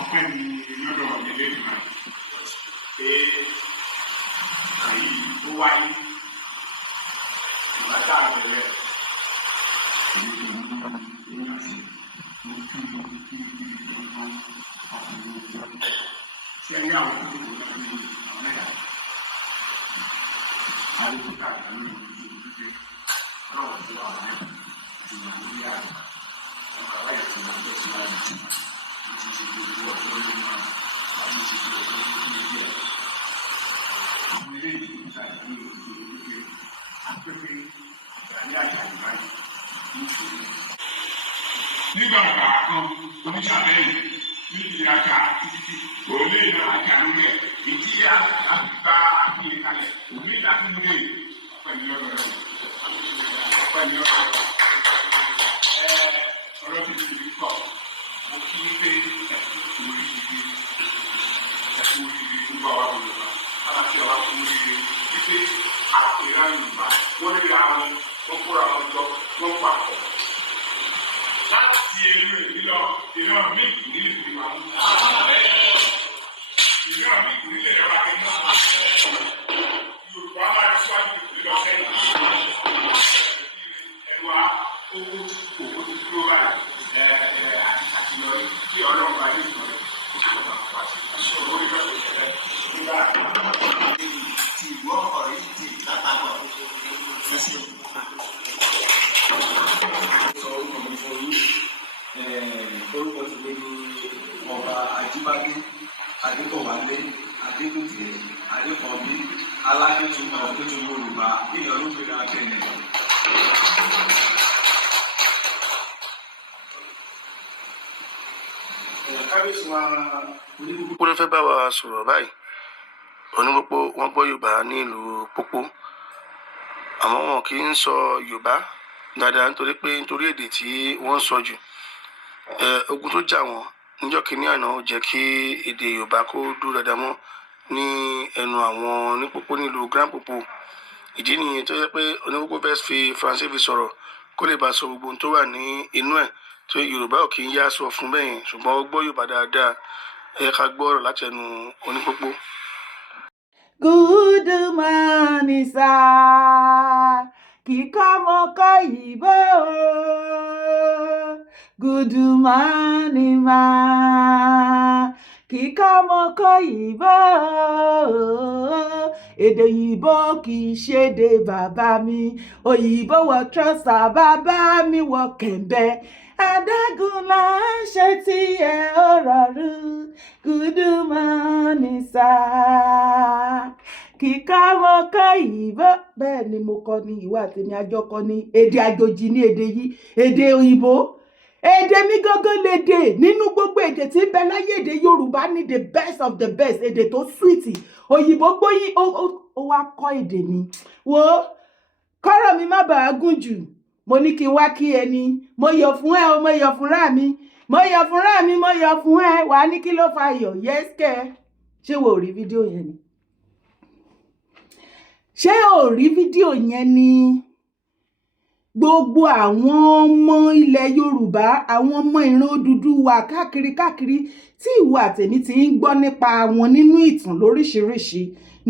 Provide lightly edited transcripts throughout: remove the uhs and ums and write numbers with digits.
ọpẹ́ ni lọ́dọ̀ ilé ìgbìmọ̀ pé àyè tó wáyé ìgbà tá a bẹ̀rẹ̀ tí ẹni àwọn tó ti wọlé ní àwọn ẹ̀yà àdúgbò káàkiri ní ìdíje ọlọ́run tó wà ní ìgbìmọ̀ lórí àná ọmọ àwáyé tó máa ń tẹ̀síwájú ìdíje gbogbo ọ̀dọ́ lórí wọn àti ìṣèjọba ọ̀dọ́ lórí díẹ̀. Àwọn ilé ìgbìmọ̀ ìgbìmọ̀ ìgbìmọ̀ afẹ́fẹ́ ìgbàlẹ́ àjà ìbáyé ní ìṣòro. Nígbà kan oníṣàlẹ́yìn ní ìdílé ajá títí òní ìlú ajá lórí ẹ̀ ìdí àgbà àfihàn kalẹ̀ òní ìdàkúnlé pẹ̀lú ọ̀rọ̀ rẹ̀ pẹ̀lú ọ̀rọ̀ ọ̀rọ̀ ti fi kọ̀ mo kí ní pé ẹ̀kú oríire ń bọ̀ wá Yorùbá aláṣẹ ọba kú oríire wípé àpèrè Yorùbá wọ́n rí àwọn wọ́n kóra wọn jọ wọ́n papọ̀ láti èrò ìran mi kù ní ìlú wa ìran mi kù nílẹ̀ ẹ̀rọ akẹ́kọ̀ọ́ Yorùbá máa ń síwájú ìlú ọ̀sẹ̀ ẹ̀wà owó ti dúró báyìí àtìlọ́yìn kí ọlọ́run bá yóò sọ̀rọ̀ sọ̀rọ̀ orí lọ́sọ̀ ìṣẹ̀lẹ̀ nígbà tí ìwọ ọ̀rọ̀ yìí ti lápapọ̀ ẹ̀sìn. Sọ orúkọ mi fún yín orúkọ ti lé ní ọba Ajíbádé Adékọ̀wálé Adékùtì Adékọ̀bí Alákétúmọ̀ Ọ̀kétúmọ̀ Yorùbá nílẹ̀ olóògbé akẹ́lẹ̀. Pópó ló fẹ́ bá wa sọ̀rọ̀ báyìí. Onípópó wọ́n gbọ́ Yorùbá ní ìlú Pópó àmọ́ wọn kì í sọ Yorùbá dáadáa nítorí èdè tí wọ́n ń sọ jù. Ogun tó jà wọ́n níjọ́ kìíní àná ó jẹ́ kí èdè Yorùbá kó dúró dáadáa mọ́ ní ẹnu àwọn onípópó nílùú Grand Pópó. Ìdí nìyẹn tó yẹ pé onípópó fẹ́ fi Faransé fi sọ̀rọ̀ kó lè bá sọ gbogbo ohun tó wà ní inú ẹ̀ tó Yorùbá ò kì í yá sọ fún bẹ́ẹ̀ yẹn ṣùgbọ́n ó gbọ́ Yorùbá dáadáa ká gbọ́ ọ̀rọ̀ láti ẹnu onípópó. Good morning, sir. Kíkọ́mọkọ́ ìbò. Good morning, ma. Kíkọ́mọkọ́ ìbò. Èdè òyìnbó kì í ṣèdè bàbá mi. Òyìnbó wọ trọ́sà bàbá mi wọ kẹ̀mbẹ́. Adágún là ń ṣe tí ẹ ó rọrùn. Good morning, sir. Kíkọ́mọkọ́ ìbò. Bẹ́ẹ̀ ni mo kọ́ ní ìwà àtẹ̀mí àjọkọ ní èdè àjòjì ní èdè yìí èdè òyìnbó. Èdè mi gógó lédè nínú gbogbo èdè tí ń bẹ láyé èdè Yorùbá ní the best of the best èdè tó sweet. Òyìnbó gbóyìn ó wá kọ́ èdè mi. Wo kọ́rọ̀ mi má bàa gùn jù. Mo ní kí n wá kí ẹni mo yọ̀ fún ẹ o mo yọ̀ fúnra mi mo yọ̀ fúnra mi mo yọ̀ fún ẹ wàá ní kí ló fa iyọ̀ yẹ́sìkẹ́. Ṣé wo rí fídíò yẹn ni? Ṣé o rí fídíò yẹn ni? Gbogbo àwọn ọmọ ilẹ̀ Yorùbá àwọn ọmọ ìran Odùduwà káàkiri tí ìwà àtẹ̀mí ti ń gbọ́ nípa wọn nínú ìtàn lóríṣiríṣi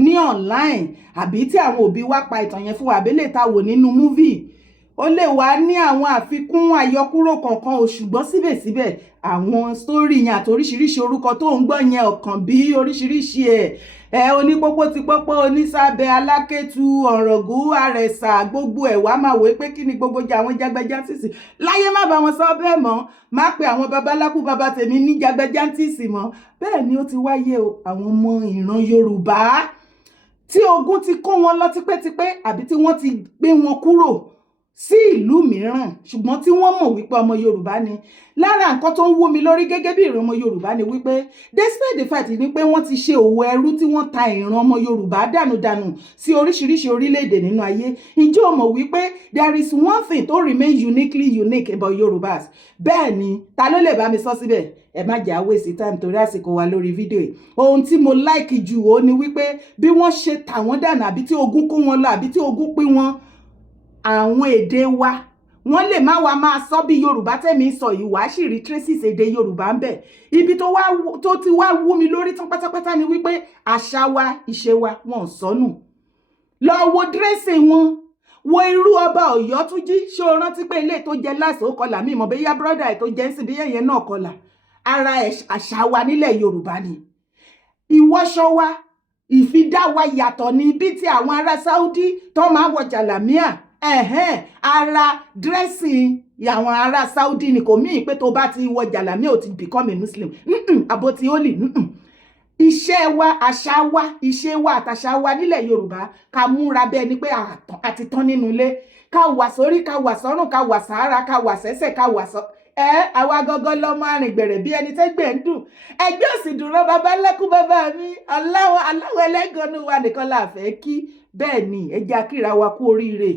ní online àbí tí àwọn òbí wa pa ìtàn yẹn fún wa àbẹ́lẹ̀ ta wò nínú múvì. Ó lè wá ní àwọn àfikún àyọkúrò kankan o ṣùgbọ́n síbẹ̀síbẹ̀ àwọn sítórì yẹn àti oríṣiríṣi orúkọ tó ń gbọ́ yẹn ọ̀kan bí oríṣiríṣi onípópó ti pópó onísàbẹ̀ alákẹ́tù ọ̀rọ̀gún àrẹ̀sà gbogbo ẹ̀ wá máa wé pé kí ni gbogbo jẹ́ àwọn jágbẹ́jántìsì láyé má bá wọn sọ bẹ́ẹ̀ mọ́ má pe àwọn babaláku bàbá tèmi ní jágbẹ́jántìsì mọ́. Bẹ́ẹ̀ ni ó ti wáyé o àwọn ọmọ ìran Yorùbá tí ogun ti kó wọn lọ tipẹ́tipẹ́ àbí tí wọ́n ti gbé wọn kúrò sí ìlú mìíràn ṣùgbọ́n tí wọ́n mọ̀ wípé ọmọ Yorùbá ni. Lára nǹkan tó ń wú mi lórí gẹ́gẹ́ bí ìran ọmọ Yorùbá ni wípé despite the fact ni pé wọ́n ti ṣe òwò ẹrú tí wọ́n ta ìran ọmọ Yorùbá dànùdànù sí oríṣiríṣi orílẹ̀-èdè nínú ayé. Ǹjẹ́ o mọ̀ wípé there is one thing tó remain uniquely unique about Yorùbás? Bẹ́ẹ̀ ni ta ló lè bá mi sọ síbẹ̀? Ẹ má jà waste time torí àsìkò wa lórí fídíò yìí. Ohun tí mo like jù ó ni wípé bí wọ́n ṣe tà wọ́n dànù àbí tí ogun kó wọn lọ àbí tí ogun pín wọn àwọn èdè wa wọ́n lè má wá máa sọ bí Yorùbá tẹ̀mí sọ yìí wá sì rí traces èdè Yorùbá ń bẹ̀. Ibi tó ti wá wú mi lórí tán pátápátá ni wípé àṣà wa ìṣe wa wọn ò sọnù. Lọ wo dírẹ́sì wọn, wo irú ọba Ọ̀yọ́túnjí, ṣé o rántí pé ilé tó jẹ láṣọ ó kọlà mí mọ̀ bóyá brọ́dà ẹ̀ tó jẹ́ ń sìn bí yẹn náà kọlà. Ara àṣà wa nílẹ̀ Yorùbá ni. Ìwọṣọ wa, ìfidá wa yàtọ̀ ní bí ti àwọn ará Saudi tó máa wọ jàlámíà. Ara dírẹ́sì àwọn ará Saudi ni kò mí pé tó bá ti wọ jàlámíà ò ti become a Muslim. Àbò tí ó lè. Iṣẹ́ wa, àṣà wa, ìṣe wa àtàṣà wa nílẹ̀ Yorùbá ká múra bẹ́ẹ̀ ni pé àti tán nínú ilé. Ká wà sórí, ká wà sọ́rùn, ká wà sára, ká wà sẹ́sẹ̀, ká wà sọ. Àwa gangan lọ́mọ arìn gbẹ̀rẹ̀ bí ẹni tẹ́gbẹ̀ ń dùn. Ẹgbẹ́ òsì dùnrọ̀ bàbá lẹ́kún bàbá mi. Aláwọ̀ ẹlẹ́gànnú wa nìkan la fẹ́ kí. Bẹ́ẹ̀ ni ẹ jẹ́ kíra wa kú oríire.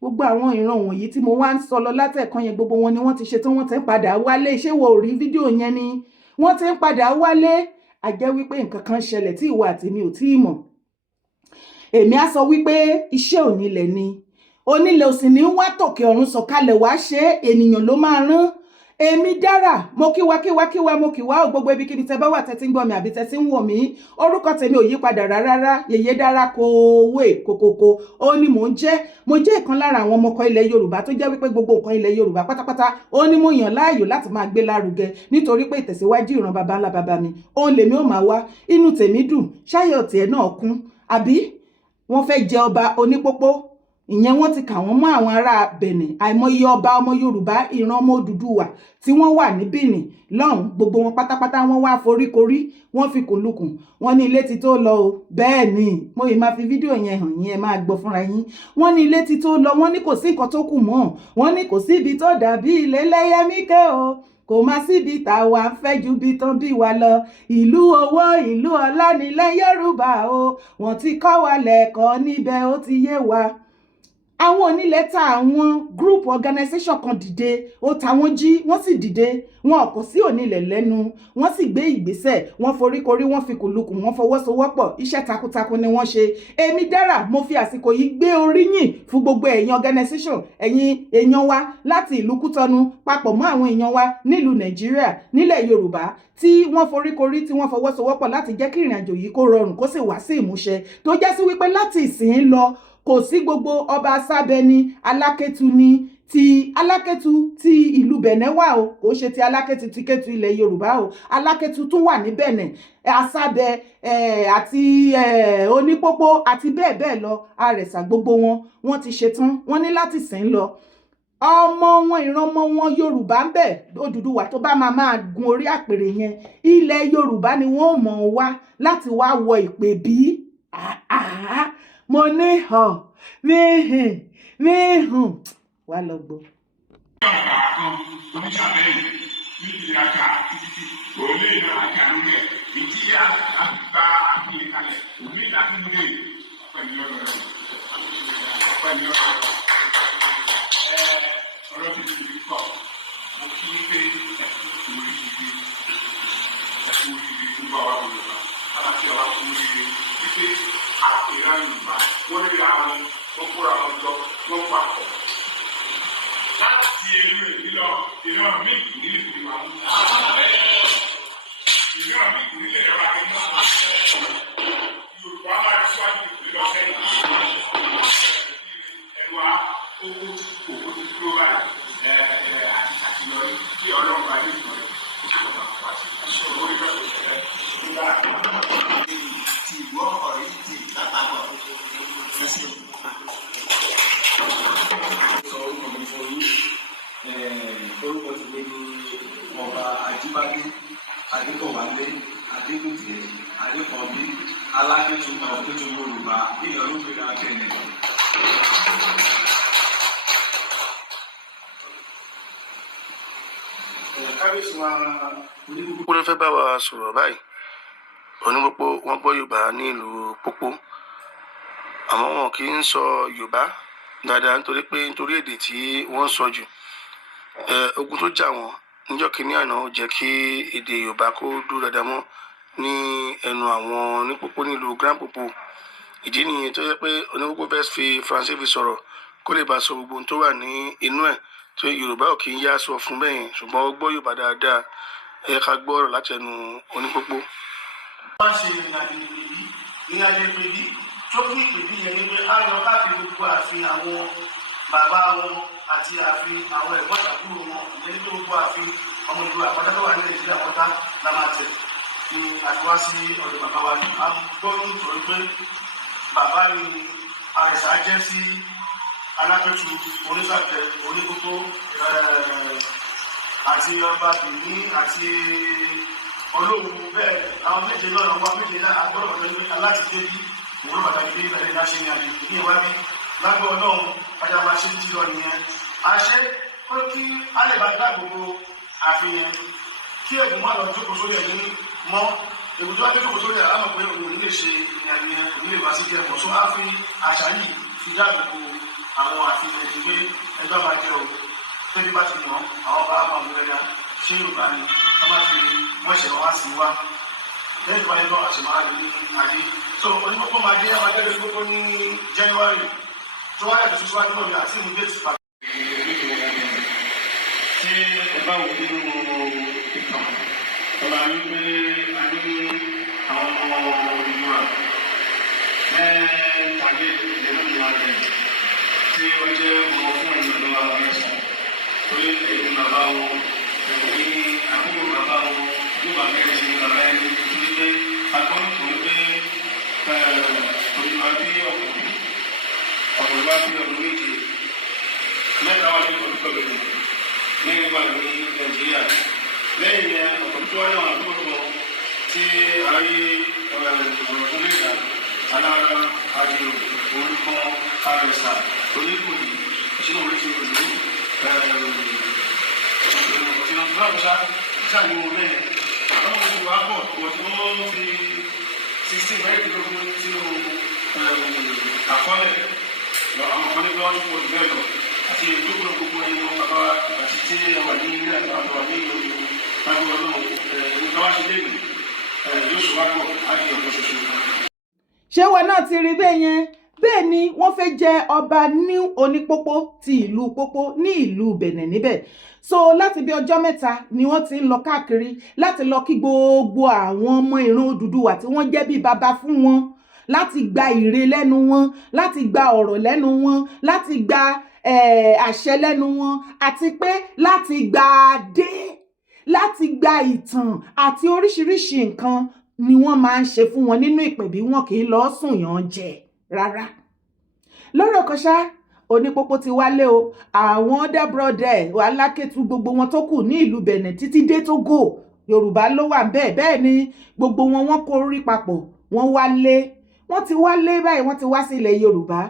Gbogbo àwọn ìran wọ̀nyí tí mo wá ń sọ lọ látẹ̀kan yẹn gbogbo wọn ni wọ́n ti ṣe tán, wọ́n ti ń padà wálé. Ṣé wo ò rí fídíò yẹn ni? Wọ́n ti ń padà wálé. A jẹ́ wípé nǹkan kan ṣẹlẹ̀ tí ìwọ àti mi ò tí ì mọ̀. Èmi á sọ wípé iṣẹ́ onílẹ̀ ni. Onílẹ̀ ò sì ní wá tòkè ọ̀run sọ̀kalẹ̀ wá ṣe, ènìyàn ló máa rán. Èmi dára, mo kíwa mo kíwa ò gbogbo ibikíbi tẹ́ bá wà tẹ́ tí ń gbọ́ mi àbí tẹ́ tí ń wò mí. Orúkọ tèmi ò yí padà rárá. Yèyé Dára Kowee Kokoko. Ó ní mò ń jẹ́. Mo jẹ́ ìkan lára àwọn ọmọkọ ilẹ̀ Yorùbá tó jẹ́ wípé gbogbo nǹkan ilẹ̀ Yorùbá pátápátá ó ní mo yàn láàyò láti máa gbé lárugẹ nítorí pé ìtẹ̀síwájú ìran baba ńlá baba mi. Òun lèmi ó máa wá. Inú tèmi dùn. Ṣáyọ̀ tiẹ̀ náà kún. Àbí wọ́n fẹ́ jẹ ọba onípópó. Ìyẹn wọ́n ti kà wọ́n mọ́ àwọn ará Benin. Àìmọye ọba ọmọ Yorùbá ìran ọmọ Odùduwà tí wọ́n wà ní Benin lọ́hùn, gbogbo wọn pátápátá wọ́n wá foríkorí, wọ́n fi kùnlùkùn, wọ́n ní ilé ti tó lọ o. Bẹ́ẹ̀ ni mo yìí máa fi fídíò yẹn hàn yín, ẹ máa gbọ́ fúnra yín. Wọ́n ní ilé ti tó lọ, wọ́n ní kò sí nǹkan tó kù mọ́, wọ́n ní kò sí ibi tó dàbí ilé Lẹ́yẹmíkẹ́ o, kò má síbi tàwa ń fẹ́ ju bí tán bí wa lọ. Ìlú owó ìlú ọlá nílẹ̀ Yorùbá o, wọ́n ti kọ́ wa lẹ́kọ̀ọ́ níbẹ̀ ó ti yé wa. Àwọn onílẹ̀ ta àwọn group organization kan dìde, ó ta wọ́n jí, wọ́n sì dìde, wọn kò sí onílẹ̀ lẹ́nu, wọ́n sì gbé ìgbésẹ̀, wọ́n foríkorí, wọ́n fi kùlùkùn, wọ́n fọwọ́sowọ́pọ̀, iṣẹ́ takuntakun ni wọ́n ṣe. Èmi Dára, mo fi àsìkò yìí gbé oríyìn fún gbogbo ẹ̀yin organization, ẹ̀yin èèyàn wa láti ìlú Kútọ́nù papọ̀ mọ́ àwọn èèyàn wa nílùú Nàìjíríà, nílẹ̀ Yorùbá tí wọ́n foríkorí, tí wọ́n fọwọ́sowọ́pọ̀ láti jẹ́ kí ìrìnàjò yìí kó rọrùn kó sì wá sí ìmúṣẹ tó já sí wípé láti ìsìn lọ kò sí gbogbo ọba Sábẹ ni, Alákétu ni, ti Alákétu ti ìlú Bẹ̀nẹ̀ wà o, kò ṣe ti Alákétu ti Kétu ilẹ̀ Yorùbá o. Alákétu tún wà ní Bẹ̀nẹ̀, Asábẹ àti Onípópó àti bẹ́ẹ̀ bẹ́ẹ̀ lọ. Àrẹ̀sà gbogbo wọ́n ti ṣetán, wọ́n ní láti sìn lọ. Ọmọ wọn ìran ọmọ wọn Yorùbá ń bẹ Odùduwà tó bá máa gun orí àpèrè yẹn, ilẹ̀ Yorùbá ni wọ́n mọ̀ wá láti wá wọ ìpè bí. Mo ní hàn mí wá lọ gbọ́. Wọ́n rí àwọn ọkùnrin àwọn ọjọ́ wọ́n papọ̀ láti èrò ìlọ ìran mi ìdílé ìlú wa. Ìran mi ìdílé ẹ̀rọ akẹ́kọ̀ọ́ Yorùbá máa ń ṣíwájú ìlú ọ̀sẹ̀ ẹ̀wà owó ti dúró báyìí àtìlọ́yìn kí Ọlọ́run bá yé ìmọ̀ rẹ̀ ṣòro ìlọ́sọ̀rọ̀ nígbà tí ìwọ ọ̀rẹ́ ti lápapọ̀ ẹ̀sìn. Orúkọ ti gbé ní ọba Ajíbádé Adékọ̀wálé Adékùtì Adékọ̀bí Alákétu Ọ̀kétu Yorùbá nílẹ̀ olókèrè akẹ́lẹ̀. Onípópó ló fẹ́ bá wa sọ̀rọ̀ báyìí. Onípópó wọ́n gbọ́ Yorùbá nílùú Pópó, àmọ́ wọn kì í sọ Yorùbá dáadáa nítorí èdè tí wọ́n sọ jù. Ogun tó jà wọ́n níjọ́ kínní àná ó jẹ́ kí èdè Yorùbá kó dúró dáadáa mọ́ ní ẹnu àwọn Onípópó nílùú Grand Popo. Ìdí nìyẹn tó yẹ pé Onípópó fẹ́ fi Faransé fi sọ̀rọ̀ kó lè bá sọ gbogbo ohun tó wà ní inú ẹ̀ so Yorùbá ò kì í yá sọ fún bẹ́yẹn ṣùgbọ́n ó gbọ́ Yorùbá dáadáa ẹ ká gbọ́ ọ̀rọ̀ láti ẹnu Onípópó. wọ́n ṣe ìrìnàjò ìpèbí tó kí ìpèbí yẹn ní pé á lọ káàkiri gbogbo ààfin àwọn bàbá wọn àti ààfin àwọn ẹ̀gbọ́n àbúrò wọn ìyẹn ní gbogbo ààfin ọmọ ìlú àpáta tó wà ní Nàìjíríà pátá la máa tẹ̀ ní àtiwá sí ọ̀dọ̀ bàbá wa ní agbọ́nú nítorí pé bàbá ni àìsàn jẹ́ sí Alápẹ̀tù Onísàkẹ́ Onípópó àti ọba Bìní àti Olówu bẹ́ẹ̀ àwọn méje náà wọ́n méje náà agbọ́dọ̀ pẹ̀lú aláti débi òwúrọ̀ pàtàkì bí ìbẹ̀rẹ̀ náà ṣe ní àjò ní ìwádìí lágbọ́ Ọlọ́run padà máa ṣe jí lọ nìyẹn. àṣẹ ó kí á lè bá gbá gbogbo àfihàn kí ẹ̀bùn má lọ jókòó sórí ẹ̀mí mọ́ èbùn tó wá jókòó sórí ẹ̀ á mọ̀ pé òun lè ṣe ìrìnàjò yẹn òun lè wá sí ẹ̀kọ́ tó á fi àṣà yìí fi dáàbò bo àwọn àfihàn yìí pé ẹgbẹ́ máa jẹ́ o tẹ́bí bá ti mọ̀ àwọn bá máa mú ẹ̀dá ṣé Yorùbá ni wọ́n máa fi wọ́n ṣẹ̀ wá sí wa lẹ́yìn tó wáyé náà àṣẹ máa rí ní adé. so Onípópó máa dé àwọn akẹ́kọ̀ọ́ Onípópó ní January tó wáyé àti tuntun wájú lọ́ọ̀dì àti ìmú déètì pàtó. tí ẹ bá wò nínú ìtàn ọba wípé a ní àwọn ọmọ ìmúra tàbí ìlú ìlànà tí wọ́n jẹ́ ọmọ fún ìlú àwọn ẹ̀sán torí èyí bàbá wọn ní àbúrò bàbá wọn yóò bá bẹ̀rẹ̀ sí bàbá ẹni nítorí pé agbọ́n tó ń gbé òyìnbá bí ọkùnrin bá bí ọdún méje mẹ́ta wá ní ọdún pẹ̀lú lẹ́yìn wà ní Nàìjíríà lẹ́yìn yẹn ọ̀pọ̀ tó wáyé àwọn àdúgbò kan tí ayé ọ̀rọ̀ tó lè dà alára àdìo orúkọ àrẹ̀sà oníkùnrin ìṣúná oríṣi ìlú ìrìnàjò lọ́kọ̀ọ́sá ṣáàyè wọn bẹ́ẹ̀ àwọn oṣù wa pọ̀ wọ́n tí wọ́n fi 16 mẹ́rìndínlógún sínú àkọọ́lẹ̀ àwọn kan ní bí wọ́n tún pọ̀ jù bẹ́ẹ̀ lọ àti ètò ìgbòho gbogbo ẹni wọn bàbá àti tí wà ní ilé àti àwọn wà ní ìlú lágbó ọlọ́run nípa wá sí léèmí yóò sọ wá pọ̀ á di ọ̀pọ̀ ṣoṣo. ṣé wọn náà ti rí bẹ́ẹ̀ yẹn bẹ́ẹ̀ ni wọ́n fẹ́ jẹ ọba ní Onípópó ti ìlú Pópó ní ìlú Bẹ̀nẹ̀ níbẹ̀ so láti bí ọjọ́ mẹ́ta ni wọ́n ti ń lọ káàkiri láti lọ kí gbogbo àwọn ọmọ ìran Odùduwà tí wọ́n jẹ́ bí baba fún wọn láti gba ìre lẹ́nu wọn láti gba ọ̀rọ̀ lẹ́nu wọn láti gba àṣẹ lẹ́nu wọn àti pé láti gba adé láti gba ìtàn àti oríṣiríṣi nǹkan ni wọ́n máa ń ṣe fún wọn nínú ìpèbí wọn kì í lọ sùn yàn jẹ rárá. lọ́rọ̀ kan ṣá Onípópó ti wálé o àwọn other brother Alákẹ́tù gbogbo wọn tó kù ní ìlú Bẹ̀nẹ̀ títí dé Tógò Yorùbá ló wà bẹ́ẹ̀ bẹ́ẹ̀ ni gbogbo wọn wọ́n kó rí papọ̀ wọ́n wálé wọ́n ti wálé báyìí wọ́n ti wá sí ilẹ̀ Yorùbá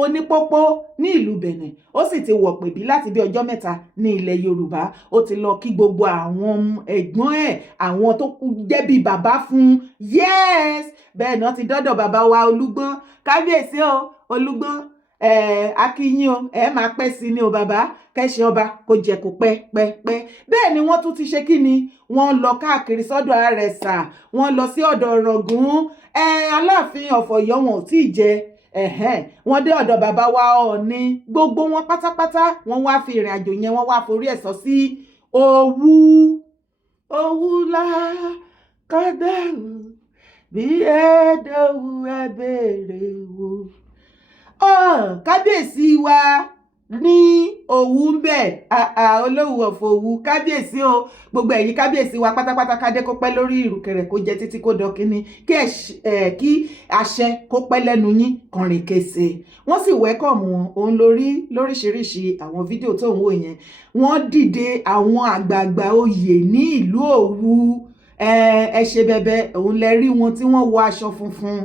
Onípópó ní ìlú Bẹ̀nẹ̀ ó sì ti wọ̀ pèbí láti bí ọjọ́ mẹ́ta ní ilẹ̀ Yorùbá ó ti lọ kí gbogbo àwọn ẹ̀gbọ́n ẹ̀ àwọn tó jẹ́ bí bàbá fún yes bẹ́ẹ̀ náà ti dọ́dọ̀ bàbá wa Olúgbọ́n kábíyèsí o Olúgbọ́n akíyín o máa pẹ́ sí ni o bàbá kẹ́sì ọba kò jẹ́ kó pẹ́ bẹ́ẹ̀ ni wọ́n tún ti ṣe kí ni wọ́n lọ káàkiri sọ́dọ̀ Àrẹ̀sà wọ́n lọ sí ọ̀dọ̀ Ọ̀ràngún Aláàfin of Ọ̀yọ́ wọn ò tí ì jẹ wọ́n dé ọ̀dọ̀ bàbá wa Ọọ̀ni gbogbo wọn pátápátá wọ́n wá fi ìrìn àjò yẹn wọ́n wá forí ẹ̀ sọ sí Òwu la kọ́dẹ̀rù bí ẹ̀ẹ́dọ̀wù ẹ béèrè wò kábíyèsí wa ní Òwu ń bẹ̀ Olówù of Òwu kábíyèsí o gbogbo ẹ̀yin kábíyèsí wa pátápátá kádé kó pẹ́ lórí ìrùkẹ̀rẹ̀ kó jẹ títí kó dọ̀kíní kí àṣẹ kó pẹ́ lẹ́nu yín kọrin kése wọ́n sì wẹ́kọ̀mù wọn òun lóríṣiríṣi àwọn fídíò tó ń wò yẹn wọ́n dìde àwọn àgbààgbà oyè ní ìlú Òwu ẹ ṣe bẹbẹ òun lẹ rí wọn tí wọ́n wọ aṣọ funfun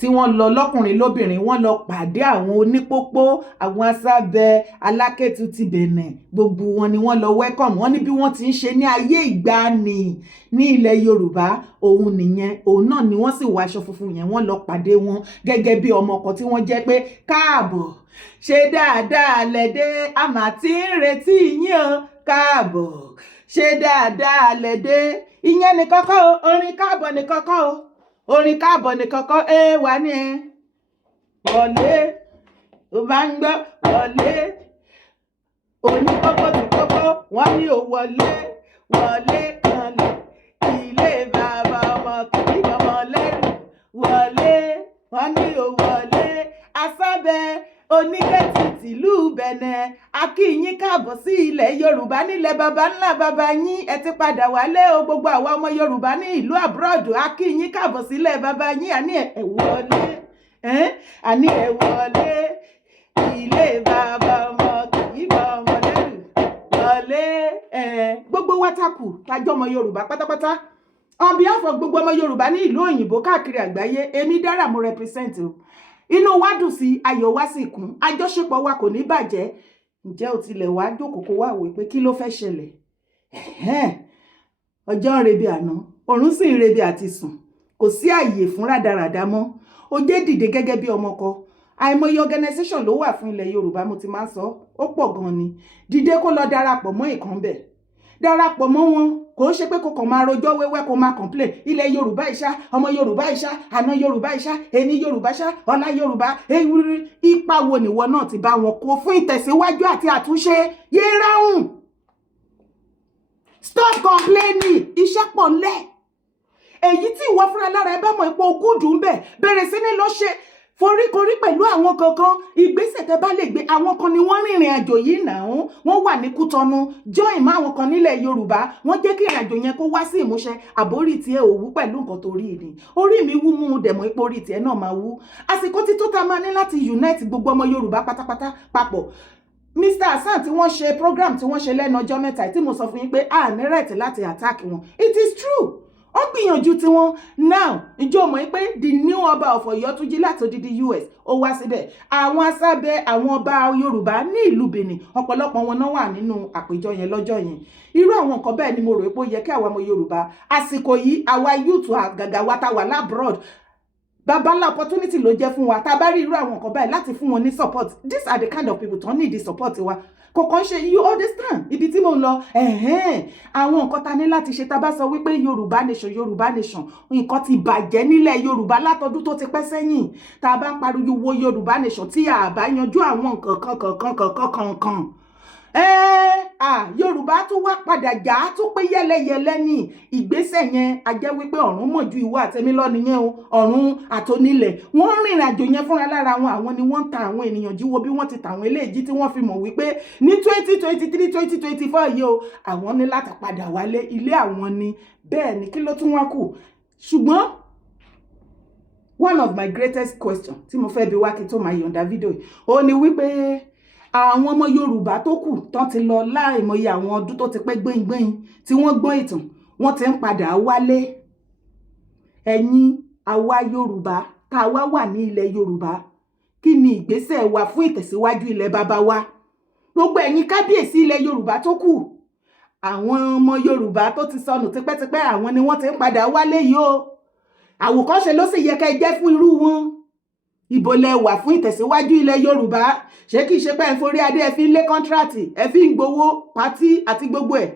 tí wọ́n lọ lọ́kùnrin lóbìnrin wọ́n lọ pàdé àwọn Onípópó àwọn Asábẹ Alákẹ́tù ti Bẹ̀nẹ̀ gbogbo wọn ni wọ́n lọ welcome wọ́n ní bí wọ́n ti ń ṣe ní ayé ìgbàanì ní ilẹ̀ Yorùbá òun nìyẹn òun náà ni wọ́n sì wọ aṣọ funfun yẹn wọ́n lọ pàdé wọn gẹ́gẹ́ bí ọmọ kan tí wọ́n jẹ́ pé káàbọ̀ ṣe dáadáa lẹ́dẹ́ àmà tí ń retí yín o káàbọ̀ ṣe dáadáa lẹ́dẹ́ ìyẹn ní kọ́kọ́ orin káàbọ̀ ní kọ́kọ́ o orin káàbọ̀ ní kọ́kọ́ wà ní wọlé ó bá ń gbọ́ wọlé oníkókó tí kókó wọ́n ní ò wọlé wọlé kanlẹ̀ ilé bàbá ọmọ kìí ọmọ lẹ́rù wọlé wọ́n ní ò wọlé asábẹ́ oníkẹ́tì tìlú Bẹ̀nẹ̀ akíyín káàbọ̀ sí ilẹ̀ Yorùbá nílẹ̀ baba ńlá baba yín ẹ ti padà wálé o gbogbo àwa ọmọ Yorùbá ní ìlú abroad akíyín káàbọ̀ sílẹ̀ baba yín àní ẹ wọlé àní ẹ wọlé ilé bàbá ọmọ kìí ọmọ lẹ́rù wọlé gbogbo wátákù tájọ́ ọmọ Yorùbá pátápátá on behalf of gbogbo ọmọ Yorùbá ní ìlú òyìnbó káàkiri àgbáyé èmi Dára mo represent o inú wa dùn sí ayọ̀ wa sì kún àjọṣepọ̀ wa kò ní bàjẹ́ ǹjẹ́ o tilẹ̀ wá jókòó kó wá wò pé kí ló fẹ́ ṣẹlẹ̀ ọjọ́ ń rebi àná ọ̀run sì ń rebi àti sùn kò sí àyè fún rádaràda mọ́ ó jẹ́ dìde gẹ́gẹ́ bí ọmọkọ àìmọye organisation ló wà fún ilẹ̀ Yorùbá mo ti máa ń sọ ó pọ̀ gan ni dìde kó lọ darapọ̀ mọ́ ìkan bẹ̀ darapọ̀ mọ́ wọn kò ṣe pé kò kàn máa rojọ́ wẹ́wẹ́ kó máa complain ilẹ̀ Yorùbá ìṣá ọmọ Yorùbá ìṣá àna Yorùbá ìṣá ẹni Yorùbá ṣá ọlá Yorùbá ewúrí ipa wo nìwọ náà ti bá wọn kó fún ìtẹ̀síwájú àti àtúnṣe yé ráhùn stop complaining iṣẹ́ pọ̀ ńlẹ̀ èyí tí ìwọ fúnra lára ẹ bá mọ̀ ipò gúdù ń bẹ̀ bẹ̀rẹ̀ sí ní lọ ṣe foríkorí pẹ̀lú àwọn kankan ìgbésẹ̀ tẹ́ bá lè gbé àwọn kan ni wọ́n rìnrìn àjò yìí náà wọ́n wà ní Kútọ́nù join mọ́ àwọn kan nílẹ̀ Yorùbá wọ́n jẹ́ kí ìrìnàjò yẹn kó wá sí ìmúṣẹ àbórí tiẹ̀ òwú pẹ̀lú nǹkan tó rí ni orí mi wú mú dẹ̀mọ́ ipò orí tiẹ̀ náà máa wú àsìkò tí tó ta máa ní láti unite gbogbo ọmọ Yorùbá pátápátá papọ̀ Mr. Hassan tí wọ́n ṣe program tí wọ́n ṣe lẹ́nu ọjọ́ mẹ́ta tí mo sọ fún yín pé a ní right láti attack wọn it is true ó gbìyànjú tiwọn now ìjọ mọ̀ pé the new ọba of Ọ̀yọ́ tún jí láti odidi US ó wá síbẹ̀ àwọn asábẹ́ àwọn ọba Yorùbá ní ìlú Benin ọ̀pọ̀lọpọ̀ wọn náà wà nínú àpéjọ yẹn lọ́jọ́ yẹn irú àwọn nǹkan bẹ́ẹ̀ ni mo rò pé ó yẹ kí àwọn ọmọ Yorùbá àsìkò yìí àwa youth àgàgà wa ta wà labroad babala opportunity ló jẹ́ fún wa tá bá rí irú àwọn nǹkan báyìí láti fún wọn ní support these are the kind of people tó need the support wa kọ̀ọ̀kan ṣe you understand ibi tí mò ń lọ àwọn nǹkan ta ní láti ṣe tá bá sọ wípé Yorùbá nation nǹkan ti bàjẹ́ nílẹ̀ Yorùbá látọdún tó ti pẹ́ sẹ́yìn tá bá ń pariwo Yorùbá nation tí a bá yanjú àwọn nǹkan kankan Yorùbá tún wá padà jà á tún pé yẹ́lẹ́yẹ́lẹ́ ní ìgbésẹ̀ yẹn a jẹ́ wípé ọ̀run mọ̀ ju ìwọ àtẹ̀mí lọ nìyẹn o ọ̀run àtònílẹ̀ wọ́n rìnrìn àjò yẹn fúnra lára wọn àwọn ni wọ́n ń ta àwọn ènìyàn jíwo bí wọ́n ti ta àwọn eléyìí tí wọ́n fi mọ̀ wípé ní 2023 2024 yìí o àwọn ní láti padà wálé ilé àwọn ni bẹ́ẹ̀ ni kí ló tún wá kù ṣùgbọ́n one of my greatest question tí mo fẹ́ bi wá kí tó máa yọ̀ǹda fídíò yìí ó ní wípé àwọn ọmọ Yorùbá tó kù tán ti lọ láìmọye àwọn ọdún tó ti pẹ́ gbẹ̀yìngbẹ̀yìn tí wọ́n gbọ́n ìtàn wọ́n ti ń padà wálé ẹ̀yin àwa Yorùbá tá a wá wà ní ilẹ̀ Yorùbá kí ni ìgbésẹ̀ wa fún ìtẹ̀síwájú ilẹ̀ baba wa gbogbo ẹ̀yin kábíyèsí ilẹ̀ Yorùbá tó kù àwọn ọmọ Yorùbá tó ti sọnù tipẹ́tipẹ́ àwọn ni wọ́n ti ń padà wálé yìí o àwòkọ́ṣe ló sì yẹ ká ẹ jẹ́ fún irú wọn ìbò lẹ wà fún ìtẹ̀síwájú ilẹ̀ Yorùbá ṣé kìí ṣe pé ẹ forí adé ẹ fi ń lé kọ́ńtíráàtì ẹ fi ń gbowó pátí àti gbogbo ẹ̀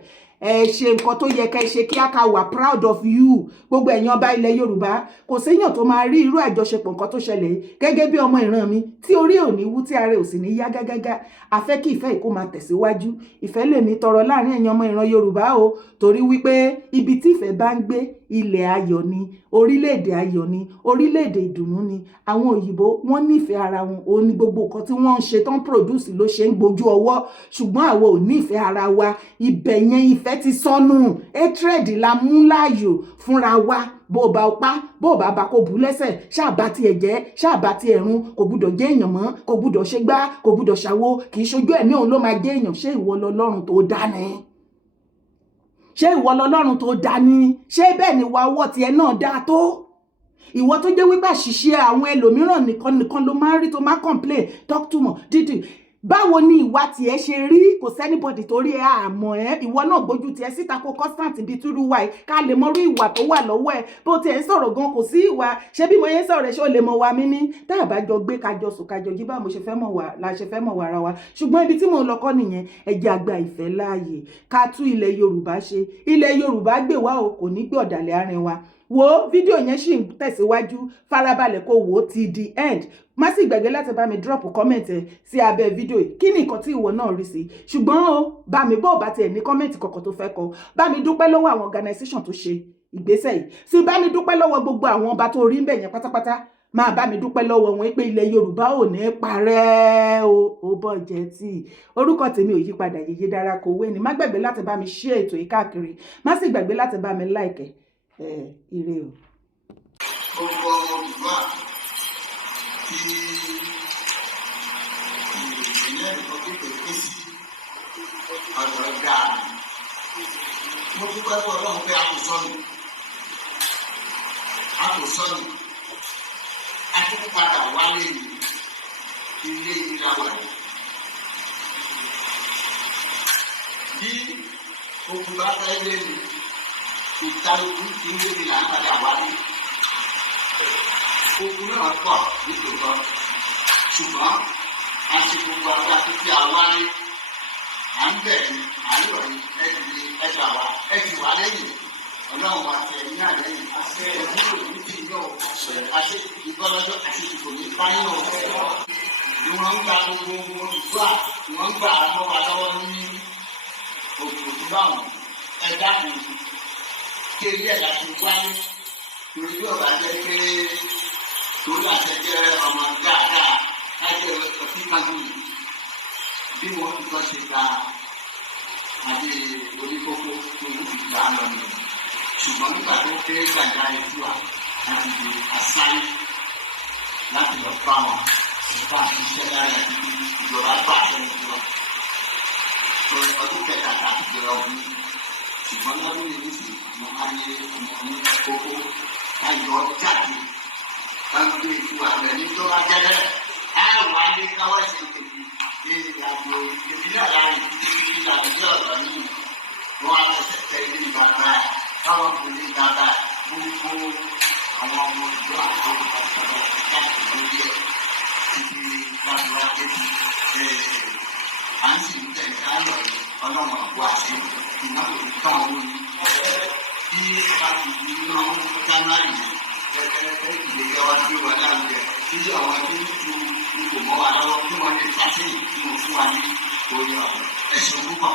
ẹ ṣe nǹkan tó yẹ ká ẹ ṣe kí a ká wà proud of you gbogbo ẹ̀yin ọba ilẹ̀ Yorùbá kò séèyàn tó máa rí irú àjọṣepọ̀ nǹkan tó ṣẹlẹ̀ gẹ́gẹ́ bí ọmọ ìran mi tí orí ò ní wú tí ara ò sì ní yá gágágá a fẹ́ kí ìfẹ́ ìkó máa tẹ̀síwájú ìfẹ́ lèmi tọrọ láàrin ẹ̀yin ọmọ ìran Yorùbá o torí wípé ibi tí ìfẹ́ bá ń gbé ilẹ̀ ayọ̀ ni orílẹ̀-èdè ayọ̀ ni orílẹ̀-èdè ìdùnnú ni àwọn òyìnbó wọ́n nífẹ̀ẹ́ ara wọn òun ni gbogbo nǹkan tí wọ́n ń ṣe tán produce ló ṣe ń gbojú ọwọ́ ṣùgbọ́n àwọn ò nífẹ̀ẹ́ ara wa ibẹ̀ yẹn ìfẹ́ ti sọnù hatred la mú láàyò fúnra wa bó bá ọpá bó bá bá kó bú lẹ́sẹ̀ ṣáàbá ti ẹ̀jẹ̀ ṣáàbá ti ẹ̀rún kò gbúdọ̀ jẹ́ èèyàn mọ́ kò gbúdọ̀ ṣe gbá kò gbúdọ̀ ṣàwo kì í ṣojú ẹ̀mí òun ló máa jẹ́ èèyàn ṣé ìwọ lọlọ́run tó dá ni ṣé ìwọ lọlọ́run tó dá ni ṣé bẹ́ẹ̀ ni wà ọwọ́ tiẹ̀ náà dá tó ìwọ tó jẹ́ wípé àṣìṣe àwọn ẹlòmíràn nìkan ló máa ń rí tó máa complain talk too much dídì báwo ni ìwà tiẹ̀ ṣe rí kò sẹ́nibọ̀dì torí ẹ àmọ́ ẹ ìwọ náà gbójú tiẹ̀ síta kó constant bíi túrú wa ká lè mọrú ìwà tó wà lọ́wọ́ ẹ bó tiẹ̀ ń sọ̀rọ̀ gan kò sí ìwà ṣé bí mo yẹn sọ̀rọ̀ ẹ ṣé o lè mọ wa mí ní tá a bá jọ gbé kájọ sùn kájọ jí bá mo ṣe fẹ́ mọ̀ wá la ṣe fẹ́ mọ̀ wá ara wa ṣùgbọ́n ibi tí mo lọ kọ́ nìyẹn ẹ jẹ́ àgbà ìfẹ́ láàyè ká tú ilẹ̀ Yorùbá ṣe ilẹ̀ Yorùbá gbè wá o kò ní gbé ọ̀dàlẹ̀ àárín wa wo fídíò yẹn ṣì ń tẹ̀síwájú, farabalẹ̀ kó wò ó ti the end. Má sì gbàgbé láti bá mi drop comment ẹ sí abẹ́ fídíò yìí. Kí ni nǹkan tí ìwọ náà rí sí? Ṣùgbọ́n o bá mi bó bá tiẹ̀ ní comment kankan tó fẹ́ kọ, bá mi dúpẹ́ lọ́wọ́ àwọn organisation tó ṣe ìgbésẹ̀ yìí. Sì bá mi dúpẹ́ lọ́wọ́ gbogbo àwọn ọba tó rí ń bẹ̀ yẹn pátápátá. Máa bá mi dúpẹ́ lọ́wọ́ wọn pé ilẹ̀ Yorùbá ò ní parẹ́ o. Ó bọ̀ jẹ́ tí orúkọ tèmi ò yípadà, Yèyé Dára Kowé ni. Má gbàgbé láti bá mi share ètò yìí káàkiri. Má sì gbàgbé láti bá mi like ire o. Gbogbo ọmọ Yorùbá tí ìpínlẹ̀ nìkan tó pèsè sí ọ̀dọ̀ ẹ̀dá. Mo dúpẹ́ fún Ọlọ́run pé a kò sọnù. A tún padà wálé ilé ìlà wà. Bí ogun bá fẹ́ lé mi, ìtàlùkù ti ń lé mi là ń padà wálé. Ogun náà pọ̀ nítòótọ́, ṣùgbọ́n a ṣe gbogbo àgbà tó fi àwárí. À ń bẹ̀rẹ̀ àyọ̀ ẹ̀dùn àwa ẹ̀dùn wà lẹ́yìn. Ọlọ́run wa tẹ̀ ní àlẹ́yìn. Ẹ̀dúró ní ti yọ̀ àṣẹ ìgbọ́lọ́jọ́ àti ìdìbò ní báyọ̀. Ni wọ́n ń gba gbogbo olùgbà, wọ́n ń gbà àmọ́ wa lọ́wọ́ ní òkòtù báwọn. Ẹ dákun kí ilé ẹ̀dá ti wáyé. Torí bí ọ̀gá jẹ́ pé torí àtẹ̀jẹ́ ọmọ dáadáa lájẹ́ ọtí kájú bí wọ́n ti tọ́ ṣe gba àdé oníkókó tó ń fi gbà lọ nù. Ṣùgbọ́n nígbà tó kéré gbàgbá ikú wa láti di asáyé láti lọ bá wọn nípa iṣẹ́ lára ìjọba gbà lẹ́yìn wa. Ọdún kẹta àti ìjọba ọdún. Ṣùgbọ́n lọ́dún yìí nìyí wọ́n á ní ọmọ ní kókó káyọ̀ jáde. Káńgbé ikú àgbẹ̀ ní tó bá jẹ́lẹ̀. Á wà ní káwọ́ ṣe kèké ìrìnàjò ìpínlẹ̀ láàrin títí ìlànà ọ̀dọ́ nínú. Wọ́n á lọ sẹ́sẹ́ ilé ìgbàgbà káwọn kò ní gbàgbà gbogbo àwọn ọmọ ìlú àti ìpàdé láti lórí ẹ̀ títí gbàgbà débi. À ń sì ń tẹ̀ káyọ̀ ọlọ́mọ àbúrò àti ìnáwó ìtàn owó ni. Bí a kò ní lọ́wọ́ January ìgbéga wa tí ó wà láwùjẹ tí àwọn tí ń ju ipò mọ́ wa lọ́wọ́ kí wọ́n lè fàṣẹ́yìn tí wọ́n fún wa ní orí ọ̀rọ̀ ẹ̀sùn púpọ̀.